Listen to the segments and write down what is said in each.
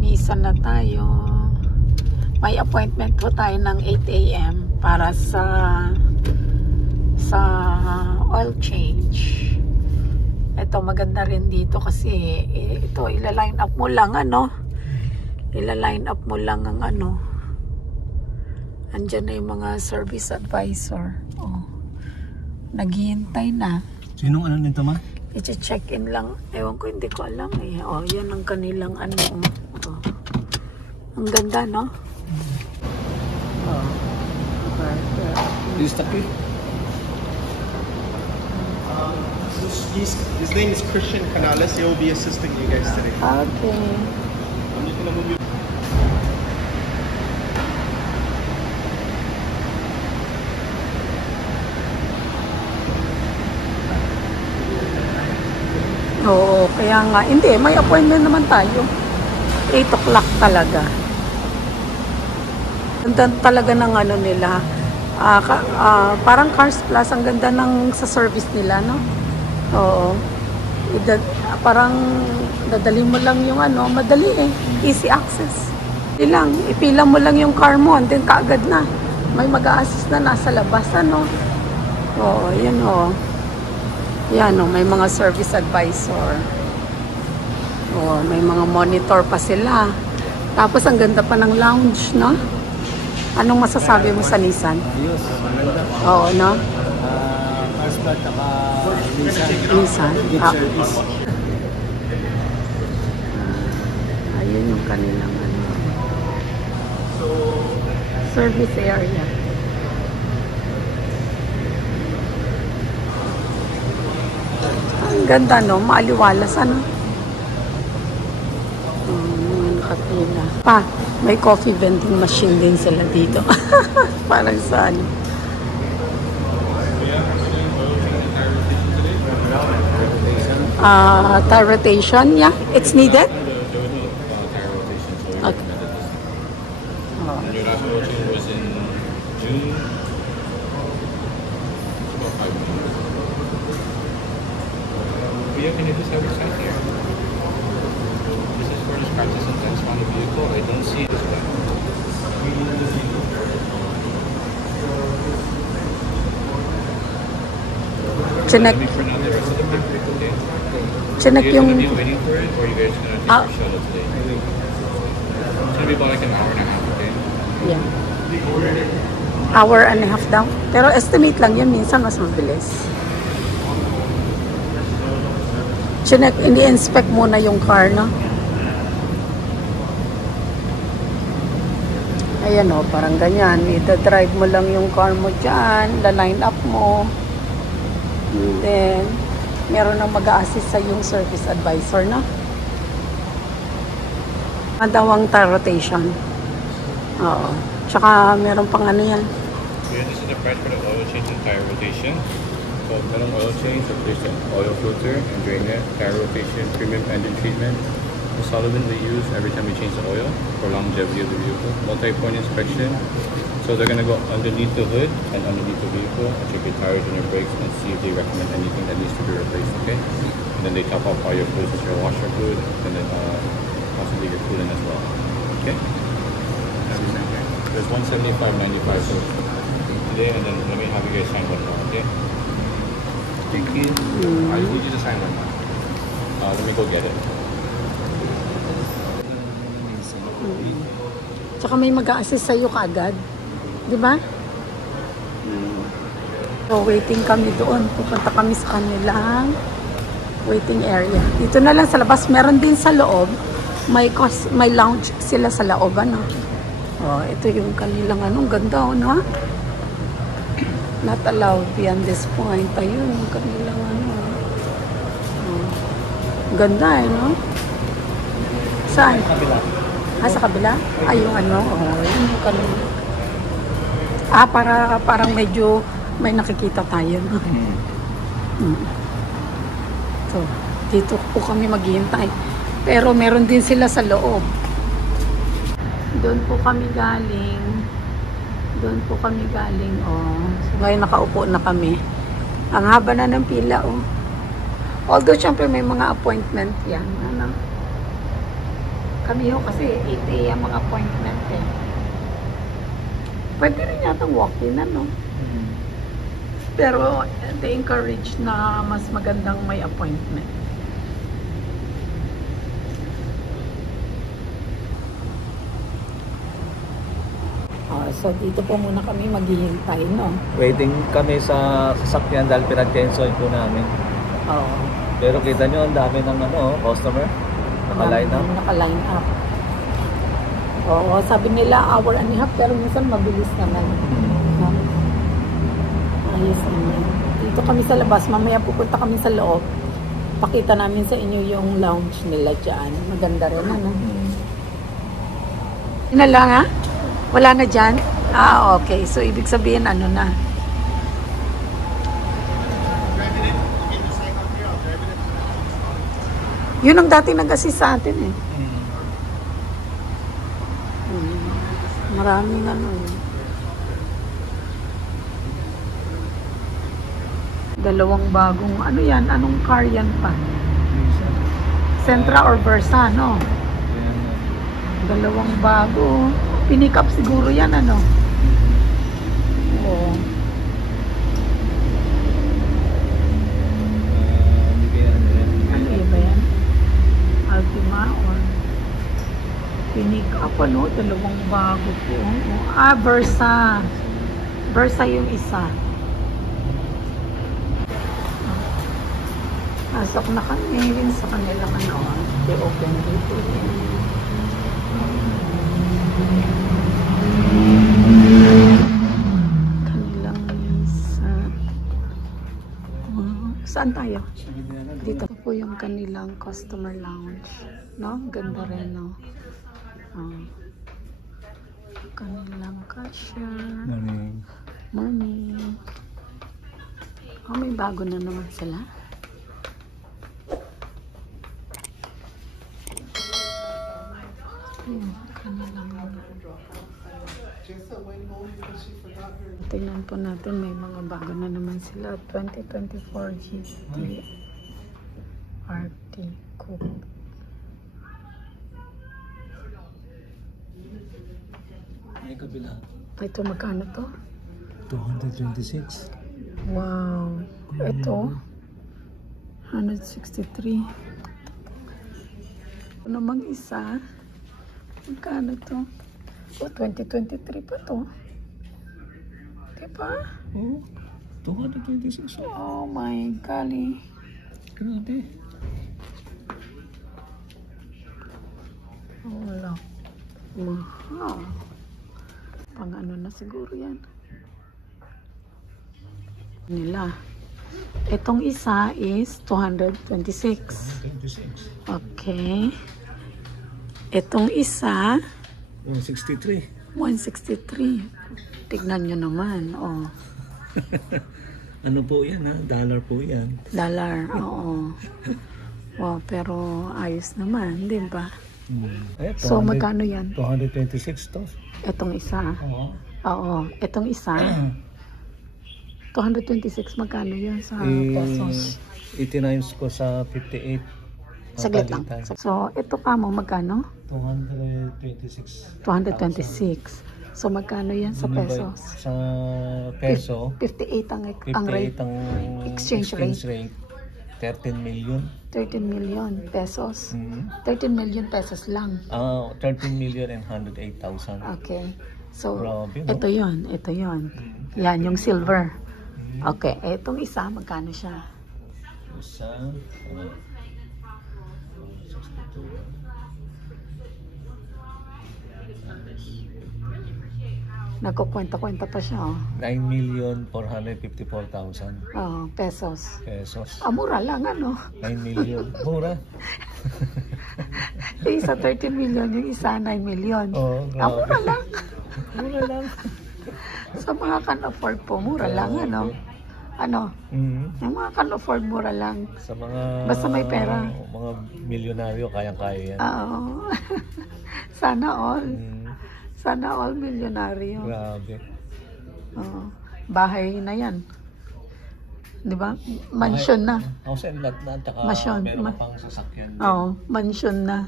Nissan na tayo. May appointment po tayo ng 8 AM para sa oil change. Ito maganda rin dito kasi ito ila-line up mo lang ila-line up mo lang ang andyan na yung mga service advisor. Naghihintay na. Sinong nito ma? I-check-in lang. Ewan ko, hindi ko alam eh. Yan ang kanilang Ang ganda, no? Please stop it. His name is Christian Canales. He will be assisting you guys today. Okay. I'm just gonna move you. Oo, kaya nga. Hindi, may appointment naman tayo. 8 o'clock talaga. Ganda talaga ng nila. Parang Cars Plus, ang ganda sa service nila, no? Oo. Parang dadali mo lang yung madali eh. Easy access. Hindi lang, ipila mo lang yung car mo, and then kaagad na. May mag-a-assist na nasa labas, Oo, yun Yan may mga service advisor. May mga monitor pa sila. Tapos ang ganda pa ng lounge, no? Anong masasabi mo sa Nissan? Ayos, maganda. Oo, no? Cars Plus tsaka Nissan. Good service. Ayun yung kanilang service area. Ang ganda, no? Maaliwalas, nakapila. May coffee vending machine din sila dito. Parang sa tire rotation, yeah? It's needed? Okay. Your last oil change was in June. About 5 minutes. Yeah, can you just have your side here? This is for the scratches and dents on the vehicle. I don't see this one. Chinek. For now, the rest of the paperwork, okay? Chinek Are you yung... gonna be waiting for it, or are you guys gonna take your shuttle today? It's gonna be about like an hour and a half, okay? Yeah. Hour and a half daw. Pero estimate lang yun. Minsan mas mabilis. Chinek, ini-inspect muna yung car, no? Ayan parang ganyan. Ida-drive mo lang yung car mo dyan. La-line up mo. And then, meron nang mag-a-assist sa yung service advisor, no? Madawang tire rotation. Oo. Tsaka meron pang yan. So yeah, this is the price for the oil change and tire rotation. So minimum oil change, replace the oil filter and drain it. Tire rotation, premium engine treatment. The solvent we use every time we change the oil for longevity of the vehicle. Multi-point inspection. So they're gonna go underneath the hood and underneath the vehicle and check your tires and your brakes and see if they recommend anything that needs to be replaced. Okay. And then they top up all your fluids with your washer fluid and then possibly your coolant as well. Okay. Everything here. There's 175.95 so today, and then let me have you guys sign one more. Okay. Thank you. I need you to sign one more. Let me go get it. Tsaka may mag-a-assist sa'yo kaagad. Di ba? So, waiting kami doon. Pupunta kami sa kanilang waiting area. Dito na lang sa labas. Meron din sa loob. May lounge sila sa loob, ito yung kanilang ganda, no? Not allowed beyond this point. Ayun, yung kanilang ganda, no? Saan? Sa kabila? Ay, yung yun yung kanilang. Parang medyo may nakikita tayo, no? So, dito po kami maghihintay. Pero meron din sila sa loob. Doon po kami galing. Doon po kami galing, oh. So, ngayon nakaupo na kami. Ang haba na ng pila, oh. Although, syempre may mga appointment yan. Ano? Kami ho kasi 8 a.m. mga appointment eh. Pwede rin yatang walk-in, ano? Pero, they encourage na mas magandang may appointment. So, dito po muna kami maghihintay, no? Waiting kami sa sasakyan dahil pinag-tensoy po namin. Oo. Pero kita nyo, ang dami ng customer. Naka-line up. Naka-line up. Oo, sabi nila hour and a half, pero minsan mabilis naman. No? Ayos naman. Dito kami sa labas, mamaya pupunta kami sa loob. Pakita namin sa inyo yung lounge nila dyan. Maganda rin, ano? Yun na lang, ha? Wala na dyan? Ah, okay. So, ibig sabihin, ano na? Yun ang dati nag-assist sa atin, eh. Maraming ano. Dalawang bagong, ano yan? Anong car yan pa? Sentra or Versa, no? Dalawang bago. Pinick up siguro yan, ano? Oo. Ano iba yan? Altima or pinick up, ano? Dalawang bago po. Ah, Versa. Versa yung isa. Pasok na kami sa kanilang ano. They open dito. Kanilang isa. Saan tayo? Dito po yung kanilang customer lounge. No? Ganda rin, no? Kanilang cashier. Morning. Oh, may bago na naman sila. Tingnan po natin, may mga bago na naman sila. 2024 GT RT Coupe. May kabila. Ito, magkano to? 226. Wow. Ito, 163. Ito namang isa. Magkano to? Oh, 2023 pa to. Diba? Oh, 226. Oh my golly. Grabe. Wala. Mahal. Pang ano na siguro yan. Nila. Itong isa is 226. 226. Okay. Itong isa 163. 163. Tignan nyo naman. Oh. Ano po yan, ha? Dollar po yan. Dollar. Oo. Wow, pero ayos naman, di ba? So, magkano yan? 226 to. Itong isa. Oo. Oo. Itong isa. 226. Magkano yan sa pesos? 89 ko sa 58. Saglit lang. So, ito ka mo, magkano? 226. 226. So, magkano yan sa pesos? Sa peso, 58 ang 58 rate. ang Exchange rate. 13 million. 13 million pesos. 13 million pesos lang. 13 million and 108,000. Okay. So, Grabe, no? ito yon, ito yon. Yan, yung silver. Okay. Itong isa, magkano siya? Isa, 62. Nagkukwenta-kwenta pa siya, oh. 9,454,000 Oh, pesos. pesos. Ah, mura lang, ano? 9 million. Mura. Yung isa 13 million, yung isa 9 million. Oo, Ah, mura lang. Mura lang. Sa mga can afford po, mura lang, ano? Ano? Yung mga can afford, mura lang. Sa mga... Basta may pera. Mga milyonaryo, kayang-kaya yan. Oo. Sana all. Sana all milyonaryo. Grabe. Oo. Bahay na yan. Di ba? Mansion na. House and lot na, tsaka Mansion. meron ka pang sasakyan. Oo, mansion na.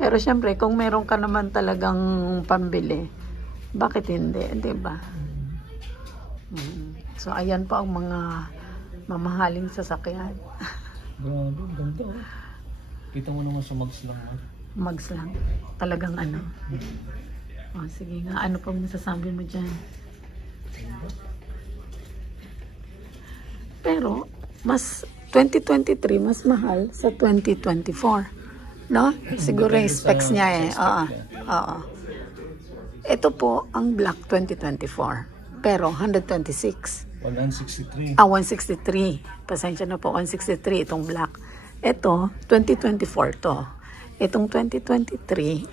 Pero syempre, kung meron ka naman talagang pambili, bakit hindi? Di ba? So, ayan po ang mga mamahaling sasakyan. Grabe, ang ganda oh. Kita mo naman sa mags lang mo. Mags lang. Talagang ano. O, sige nga. Ano pang masasabi mo dyan? Pero, mas 2023, mas mahal sa 2024. No? Siguro yung specs niya eh. Oo. Oo. Ito po ang Black 2024. Pero, 126. 163. 163. Pasensya na po, 163 itong black. Ito, 2024 to. Itong 2023,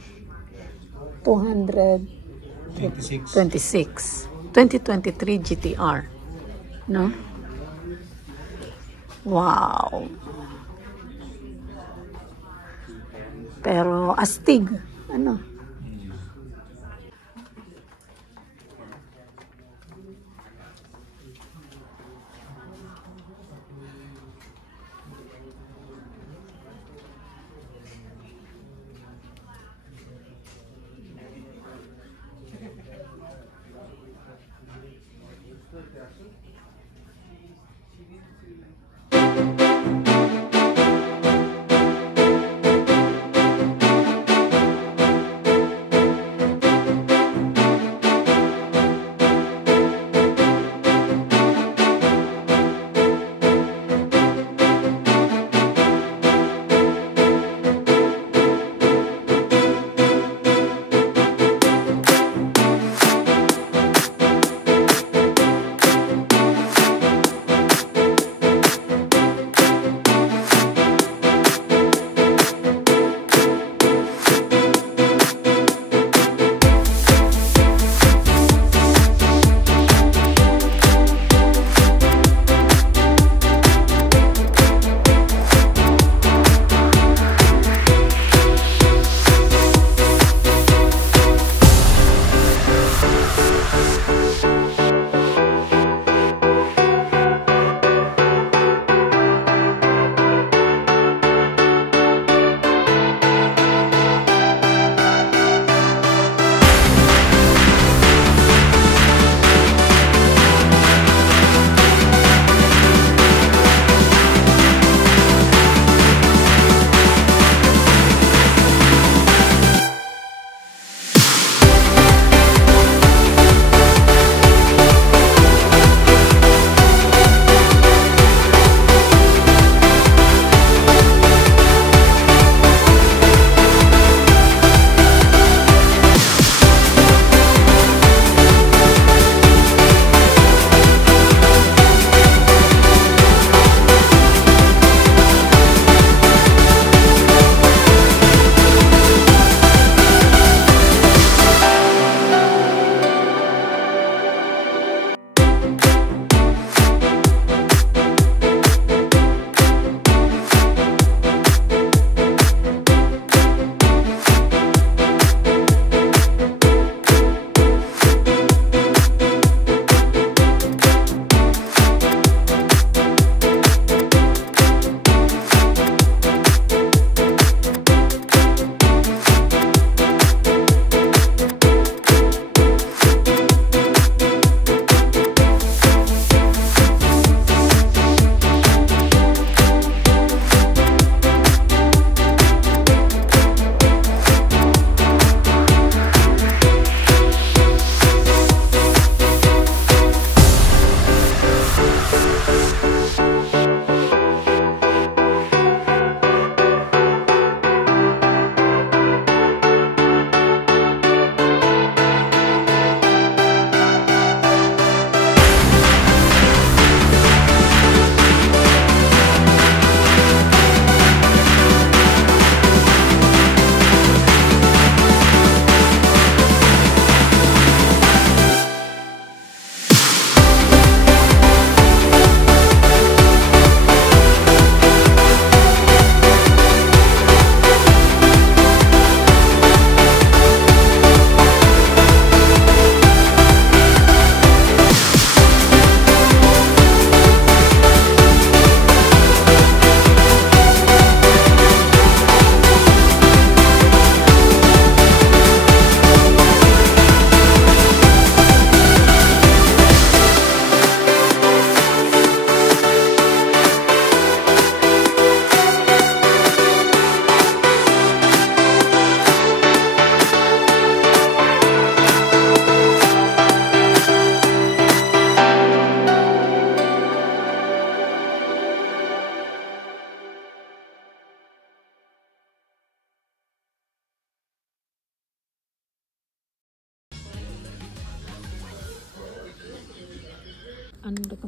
226. 2023 GTR. No? Wow. Pero, astig. Ano?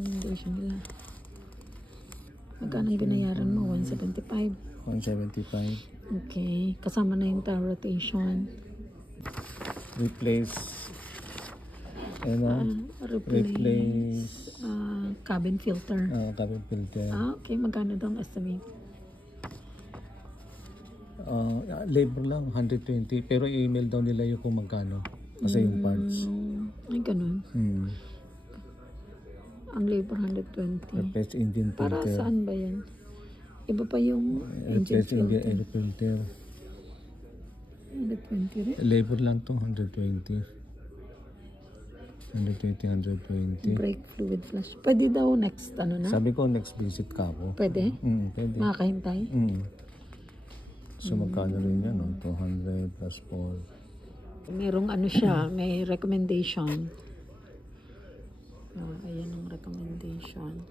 recommendation nila. Magkano yung binayaran mo? 175. 175. Okay. Kasama na yung tire rotation. Replace. Ano? Replace cabin filter. Cabin filter. Okay. Magkano daw ang estimate? Labor lang, 120. Pero i-email daw nila yung kung magkano. Kasi yung parts. Ay, ganun. Ang labor 120. Replace engine filter. Para saan ba yan? Iba pa yung engine Replace engine filter. air filter. 120 rin. Labor lang to, 120. 120. Brake fluid flush. Pwede daw next, ano na? Sabi ko, next visit ka po. Pwede? Pwede. Makakahintay? So, magkano rin yan, no? 200 plus 4. Merong ano siya, may recommendation. Ayan ang recommendation.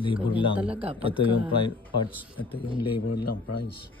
Labor Ganyan lang. talaga, Ito yung parts. Ito yung labor lang, price.